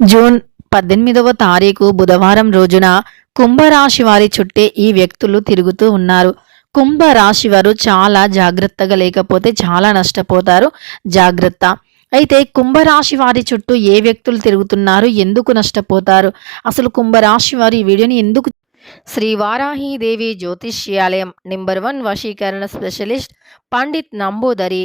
June పద్దెనిమిదవ తారీఖు బుధవారం రోజున కుంభరాశి వారి చుట్టే ఈ వ్యక్తులు తిరుగుతూ ఉన్నారు. కుంభరాశి వారు చాలా జాగ్రత్తగా లేకపోతే చాలా నష్టపోతారు. జాగ్రత్త. అయితే కుంభరాశి వారి చుట్టూ ఏ వ్యక్తులు తిరుగుతున్నారు? ఎందుకు నష్టపోతారు? అసలు కుంభరాశి వారు ఈ వీడియోని ఎందుకు శ్రీ వారాహీదేవి జ్యోతిష్యాలయం నెంబర్ వన్ వశీకరణ స్పెషలిస్ట్ పండిత్ నంబూదరి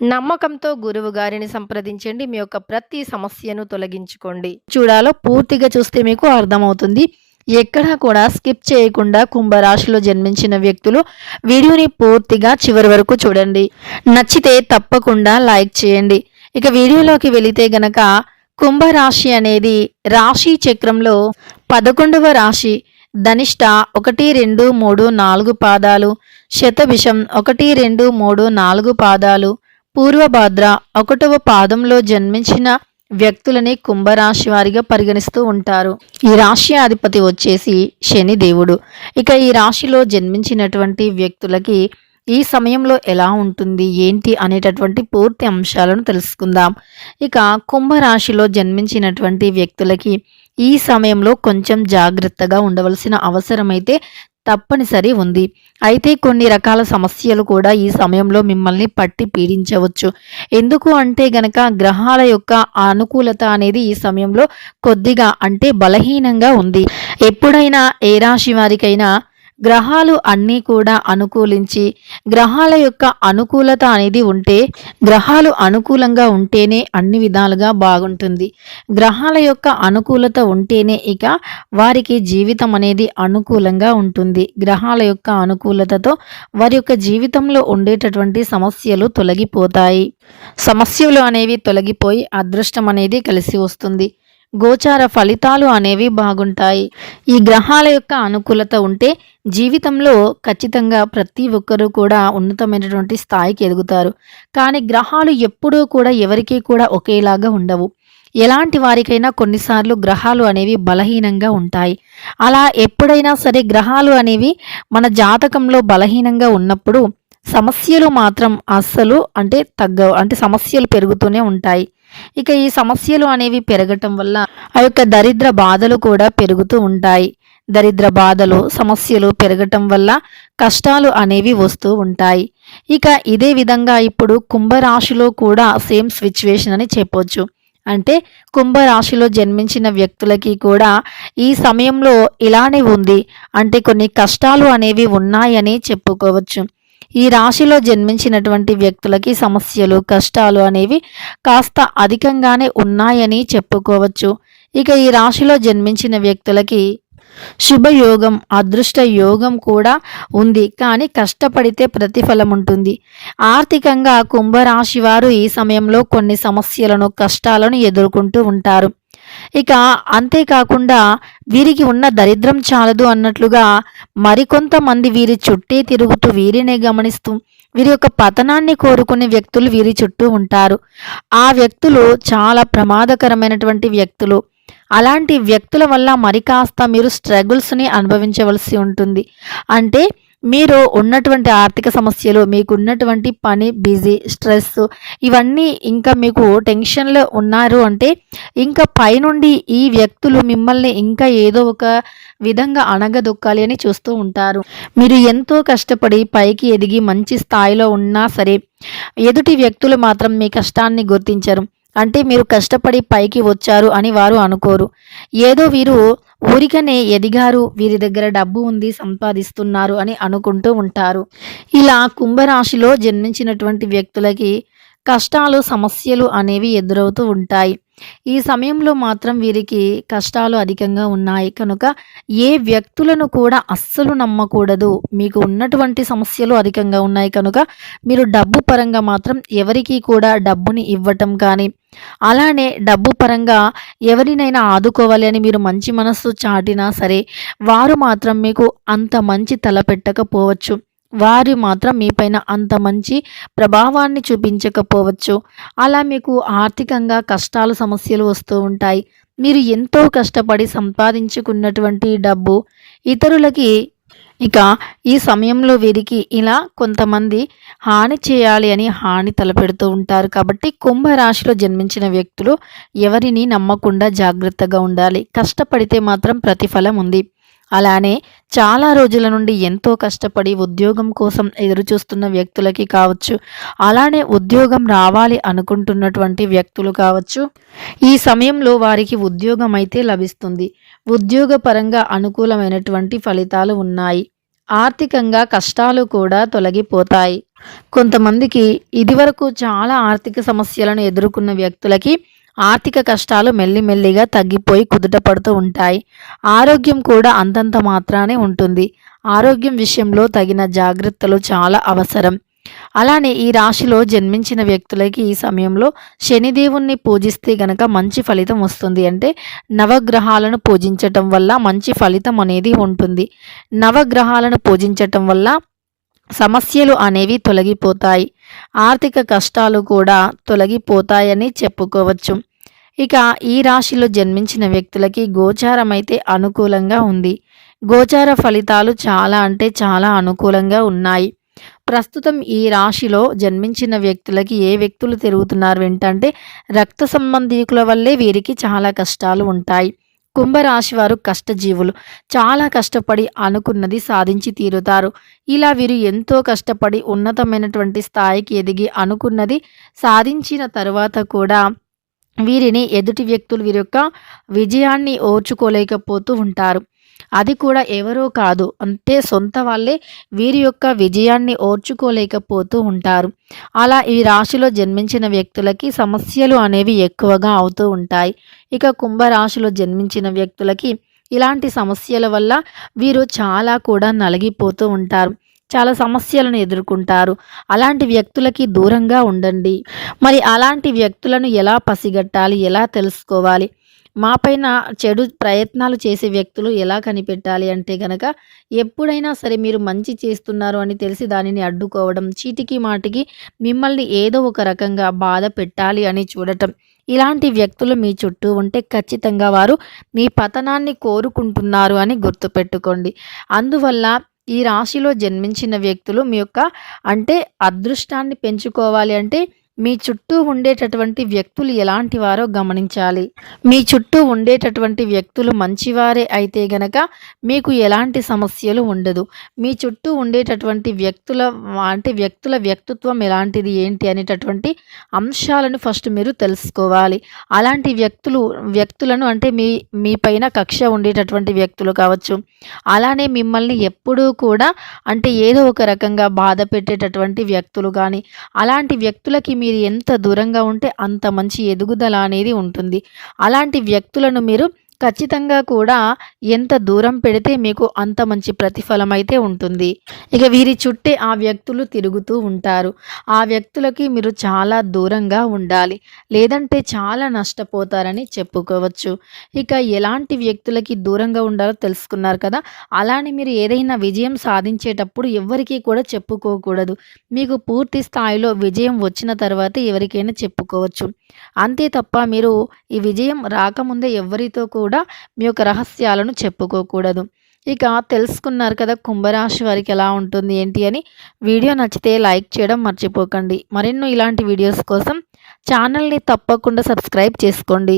నమ్మకంతో గురువు గారిని సంప్రదించండి. మీ యొక్క ప్రతి సమస్యను తొలగించుకోండి. చూడాలో పూర్తిగా చూస్తే మీకు అర్థమవుతుంది. ఎక్కడా కూడా స్కిప్ చేయకుండా కుంభరాశిలో జన్మించిన వ్యక్తులు వీడియోని పూర్తిగా చివరి వరకు చూడండి. నచ్చితే తప్పకుండా లైక్ చేయండి. ఇక వీడియోలోకి వెళితే గనక కుంభరాశి అనేది రాశి చక్రంలో పదకొండవ రాశి. ధనిష్ట ఒకటి రెండు మూడు నాలుగు పాదాలు. శతభిషం ఒకటి రెండు మూడు నాలుగు పాదాలు. పూర్వభాద్ర ఒకటవ పాదంలో జన్మించిన వ్యక్తులని కుంభరాశి వారిగా పరిగణిస్తూ ఉంటారు. ఈ రాశి అధిపతి వచ్చేసి శని దేవుడు. ఇక ఈ రాశిలో జన్మించినటువంటి వ్యక్తులకి ఈ సమయంలో ఎలా ఉంటుంది ఏంటి అనేటటువంటి పూర్తి అంశాలను తెలుసుకుందాం. ఇక కుంభరాశిలో జన్మించినటువంటి వ్యక్తులకి ఈ సమయంలో కొంచెం జాగ్రత్తగా ఉండవలసిన అవసరమైతే తప్పనిసరి ఉంది. అయితే కొన్ని రకాల సమస్యలు కూడా ఈ సమయంలో మిమ్మల్ని పట్టి పీడించవచ్చు. ఎందుకు అంటే గనక గ్రహాల యొక్క అనుకూలత అనేది ఈ సమయంలో కొద్దిగా అంటే బలహీనంగా ఉంది. ఎప్పుడైనా ఏ రాశి వారికైనా గ్రహాలు అన్నీ కూడా అనుకూలించి గ్రహాల యొక్క అనుకూలత అనేది ఉంటే గ్రహాలు అనుకూలంగా ఉంటేనే అన్ని విధాలుగా బాగుంటుంది. గ్రహాల యొక్క అనుకూలత ఉంటేనే ఇక వారికి జీవితం అనేది అనుకూలంగా ఉంటుంది. గ్రహాల యొక్క అనుకూలతతో వారి యొక్క జీవితంలో ఉండేటటువంటి సమస్యలు తొలగిపోతాయి. సమస్యలు అనేవి తొలగిపోయి అదృష్టం అనేది కలిసి వస్తుంది. గోచార ఫలితాలు అనేవి బాగుంటాయి. ఈ గ్రహాల యొక్క అనుకూలత ఉంటే జీవితంలో ఖచ్చితంగా ప్రతి ఒక్కరూ కూడా ఉన్నతమైనటువంటి స్థాయికి ఎదుగుతారు. కానీ గ్రహాలు ఎప్పుడూ కూడా ఎవరికీ కూడా ఒకేలాగా ఉండవు. ఎలాంటి వారికైనా కొన్నిసార్లు గ్రహాలు అనేవి బలహీనంగా ఉంటాయి. అలా ఎప్పుడైనా సరే గ్రహాలు అనేవి మన జాతకంలో బలహీనంగా ఉన్నప్పుడు సమస్యలు మాత్రం అస్సలు అంటే తగ్గవు అంటే సమస్యలు పెరుగుతూనే ఉంటాయి. ఇక ఈ సమస్యలు అనేవి పెరగటం వల్ల ఆ యొక్క దరిద్ర బాధలు కూడా పెరుగుతూ ఉంటాయి. దరిద్ర బాధలు సమస్యలు పెరగటం వల్ల కష్టాలు అనేవి వస్తూ ఉంటాయి. ఇక ఇదే విధంగా ఇప్పుడు కుంభరాశిలో కూడా సేమ్ సిచ్యువేషన్ అని చెప్పొచ్చు. అంటే కుంభరాశిలో జన్మించిన వ్యక్తులకి కూడా ఈ సమయంలో ఇలానే ఉంది. అంటే కొన్ని కష్టాలు అనేవి ఉన్నాయని చెప్పుకోవచ్చు. ఈ రాశిలో జన్మించినటువంటి వ్యక్తులకి సమస్యలు కష్టాలు అనేవి కాస్త అధికంగానే ఉన్నాయని చెప్పుకోవచ్చు. ఇక ఈ రాశిలో జన్మించిన వ్యక్తులకి శుభయోగం అదృష్ట యోగం కూడా ఉంది. కానీ కష్టపడితే ప్రతిఫలం ఉంటుంది. ఆర్థికంగా కుంభరాశి వారు ఈ సమయంలో కొన్ని సమస్యలను కష్టాలను ఎదుర్కొంటూ ఉంటారు. ఇక అంతేకాకుండా వీరికి ఉన్న దరిద్రం చాలదు అన్నట్లుగా మరికొంతమంది వీరి చుట్టే తిరుగుతూ వీరినే గమనిస్తూ వీరి యొక్క పతనాన్ని కోరుకునే వ్యక్తులు వీరి చుట్టూ ఉంటారు. ఆ వ్యక్తులు చాలా ప్రమాదకరమైనటువంటి వ్యక్తులు. అలాంటి వ్యక్తుల వల్ల మరి కాస్త మీరు స్ట్రగుల్స్ని అనుభవించవలసి ఉంటుంది. అంటే మీరు ఉన్నటువంటి ఆర్థిక సమస్యలు మీకు ఉన్నటువంటి పని బిజీ స్ట్రెస్ ఇవన్నీ ఇంకా మీకు టెన్షన్లో ఉన్నారు అంటే ఇంకా పైనుండి ఈ వ్యక్తులు మిమ్మల్ని ఇంకా ఏదో ఒక విధంగా అణగదొక్కాలి అని చూస్తూ ఉంటారు. మీరు ఎంతో కష్టపడి పైకి ఎదిగి మంచి స్థాయిలో ఉన్నా సరే ఎదుటి వ్యక్తులు మాత్రం మీ కష్టాన్ని గుర్తించరు. అంటే మీరు కష్టపడి పైకి వచ్చారు అని వారు అనుకోరు. ఏదో వీరు ఊరికనే ఎదిగారు. వీరి దగ్గర డబ్బు ఉంది సంపాదిస్తున్నారు అని అనుకుంటూ ఉంటారు. ఇలా కుంభరాశిలో జన్మించినటువంటి వ్యక్తులకి కష్టాలు సమస్యలు అనేవి ఎదురవుతూ ఉంటాయి. ఈ సమయంలో మాత్రం వీరికి కష్టాలు అధికంగా ఉన్నాయి. కనుక ఏ వ్యక్తులను కూడా అస్సలు నమ్మకూడదు. మీకు ఉన్నటువంటి సమస్యలు అధికంగా ఉన్నాయి. కనుక మీరు డబ్బు పరంగా మాత్రం ఎవరికీ కూడా డబ్బుని ఇవ్వటం కానీ అలానే డబ్బు పరంగా ఎవరినైనా ఆదుకోవాలి అని మీరు మంచి మనస్సు చాటినా సరే వారు మాత్రం మీకు అంత మంచి తలపెట్టకపోవచ్చు వారు మాత్రం మీపైన అంత మంచి ప్రభావాన్ని చూపించకపోవచ్చు. అలా మీకు ఆర్థికంగా కష్టాలు సమస్యలు వస్తూ ఉంటాయి. మీరు ఎంతో కష్టపడి సంపాదించుకున్నటువంటి డబ్బు ఇతరులకి ఇక ఈ సమయంలో వీరికి ఇలా కొంతమంది హాని చేయాలి అని హాని తలపెడుతూ ఉంటారు. కాబట్టి కుంభరాశిలో జన్మించిన వ్యక్తులు ఎవరిని నమ్మకుండా జాగ్రత్తగా ఉండాలి. కష్టపడితే మాత్రం ప్రతిఫలం ఉంది. అలానే చాలా రోజుల నుండి ఎంతో కష్టపడి ఉద్యోగం కోసం ఎదురుచూస్తున్న వ్యక్తులకి కావచ్చు అలానే ఉద్యోగం రావాలి అనుకుంటున్నటువంటి వ్యక్తులు కావచ్చు ఈ సమయంలో వారికి ఉద్యోగం అయితే లభిస్తుంది. ఉద్యోగపరంగా అనుకూలమైనటువంటి ఫలితాలు ఉన్నాయి. ఆర్థికంగా కష్టాలు కూడా తొలగిపోతాయి. కొంతమందికి ఇదివరకు చాలా ఆర్థిక సమస్యలను ఎదుర్కొన్న వ్యక్తులకి ఆర్థిక కష్టాలు మెల్లిమెల్లిగా తగ్గిపోయి కుదుట పడుతూ ఉంటాయి. ఆరోగ్యం కూడా అంతంత మాత్రానే ఉంటుంది. ఆరోగ్యం విషయంలో తగిన జాగ్రత్తలు చాలా అవసరం. అలానే ఈ రాశిలో జన్మించిన వ్యక్తులకి ఈ సమయంలో శనిదేవుణ్ణి పూజిస్తే గనక మంచి ఫలితం వస్తుంది. అంటే నవగ్రహాలను పూజించటం వల్ల మంచి ఫలితం అనేది ఉంటుంది. నవగ్రహాలను పూజించటం వల్ల సమస్యలు అనేవి తొలగిపోతాయి. ఆర్థిక కష్టాలు కూడా తొలగిపోతాయని చెప్పుకోవచ్చు. ఇక ఈ రాశిలో జన్మించిన వ్యక్తులకి గోచారం అయితే అనుకూలంగా ఉంది. గోచార ఫలితాలు చాలా అంటే చాలా అనుకూలంగా ఉన్నాయి. ప్రస్తుతం ఈ రాశిలో జన్మించిన వ్యక్తులకి ఏ వ్యక్తులు తిరుగుతున్నారు ఏంటంటే రక్త సంబంధీకుల వల్లే వీరికి చాలా కష్టాలు ఉంటాయి. కుంభరాశి వారు కష్టజీవులు. చాలా కష్టపడి అనుకున్నది సాధించి తీరుతారు. ఇలా వీరు ఎంతో కష్టపడి ఉన్నతమైనటువంటి స్థాయికి ఎదిగి అనుకున్నది సాధించిన తర్వాత కూడా వీరిని ఎదుటి వ్యక్తులు వీరి యొక్క విజయాన్ని ఓర్చుకోలేకపోతూ ఉంటారు. అది కూడా ఎవరో కాదు. అంటే సొంత వాళ్ళే వీరి యొక్క విజయాన్ని ఓర్చుకోలేకపోతూ ఉంటారు. అలా ఈ రాశిలో జన్మించిన వ్యక్తులకి సమస్యలు అనేవి ఎక్కువగా అవుతూ ఉంటాయి. ఇక కుంభరాశిలో జన్మించిన వ్యక్తులకి ఇలాంటి సమస్యల వల్ల వీరు చాలా కూడా నలిగిపోతూ ఉంటారు. చాలా సమస్యలను ఎదుర్కొంటారు. అలాంటి వ్యక్తులకి దూరంగా ఉండండి. మరి అలాంటి వ్యక్తులను ఎలా పసిగట్టాలి? ఎలా తెలుసుకోవాలి? మాపైన చెడు ప్రయత్నాలు చేసే వ్యక్తులు ఎలా కనిపెట్టాలి అంటే గనక ఎప్పుడైనా సరే మీరు మంచి చేస్తున్నారు అని తెలిసి దానిని అడ్డుకోవడం చీటికి మాటికి మిమ్మల్ని ఏదో ఒక రకంగా బాధ పెట్టాలి అని చూడటం. ఇలాంటి వ్యక్తులు మీ చుట్టూ ఉంటే ఖచ్చితంగా వారు మీ పతనాన్ని కోరుకుంటున్నారు అని గుర్తుపెట్టుకోండి. అందువల్ల ఈ రాశిలో జన్మించిన వ్యక్తులు మీ యొక్క అంటే అదృష్టాన్ని పెంచుకోవాలి అంటే మీ చుట్టూ ఉండేటటువంటి వ్యక్తులు ఎలాంటి వారో గమనించాలి. మీ చుట్టూ ఉండేటటువంటి వ్యక్తులు మంచివారే అయితే గనక మీకు ఎలాంటి సమస్యలు ఉండదు. మీ చుట్టూ ఉండేటటువంటి వ్యక్తుల అంటే వ్యక్తుల వ్యక్తిత్వం ఎలాంటిది ఏంటి అనేటటువంటి అంశాలను ఫస్ట్ మీరు తెలుసుకోవాలి. అలాంటి వ్యక్తులు వ్యక్తులను అంటే మీ మీ పైన కక్ష ఉండేటటువంటి వ్యక్తులు కావచ్చు. అలానే మిమ్మల్ని ఎప్పుడూ కూడా అంటే ఏదో ఒక రకంగా బాధ పెట్టేటటువంటి వ్యక్తులు కానీ అలాంటి వ్యక్తులకి మీరు ఎంత దూరంగా ఉంటే అంత మంచి ఎదుగుదల అనేది ఉంటుంది. అలాంటి వ్యక్తులను మీరు ఖచ్చితంగా కూడా ఎంత దూరం పెడితే మీకు అంత మంచి ప్రతిఫలం అయితే ఉంటుంది. ఇక వీరి చుట్టే ఆ వ్యక్తులు తిరుగుతూ ఉంటారు. ఆ వ్యక్తులకి మీరు చాలా దూరంగా ఉండాలి. లేదంటే చాలా నష్టపోతారని చెప్పుకోవచ్చు. ఇక ఎలాంటి వ్యక్తులకి దూరంగా ఉండాలో తెలుసుకున్నారు కదా? అలానే మీరు ఏదైనా విజయం సాధించేటప్పుడు ఎవరికీ కూడా చెప్పుకోకూడదు. మీకు పూర్తి స్థాయిలో విజయం వచ్చిన తర్వాత ఎవరికైనా చెప్పుకోవచ్చు. అంతే తప్ప మీరు ఈ విజయం రాకముందే ఎవరితో కూడా మీ యొక్క రహస్యాలను చెప్పుకోకూడదు. ఇక తెలుసుకున్నారు కదా కుంభరాశి వారికి ఎలా ఉంటుంది ఏంటి అని వీడియో నచ్చితే లైక్ చేయడం మర్చిపోకండి. మరెన్నో ఇలాంటి వీడియోస్ కోసం ఛానల్ని తప్పకుండా సబ్స్క్రైబ్ చేసుకోండి.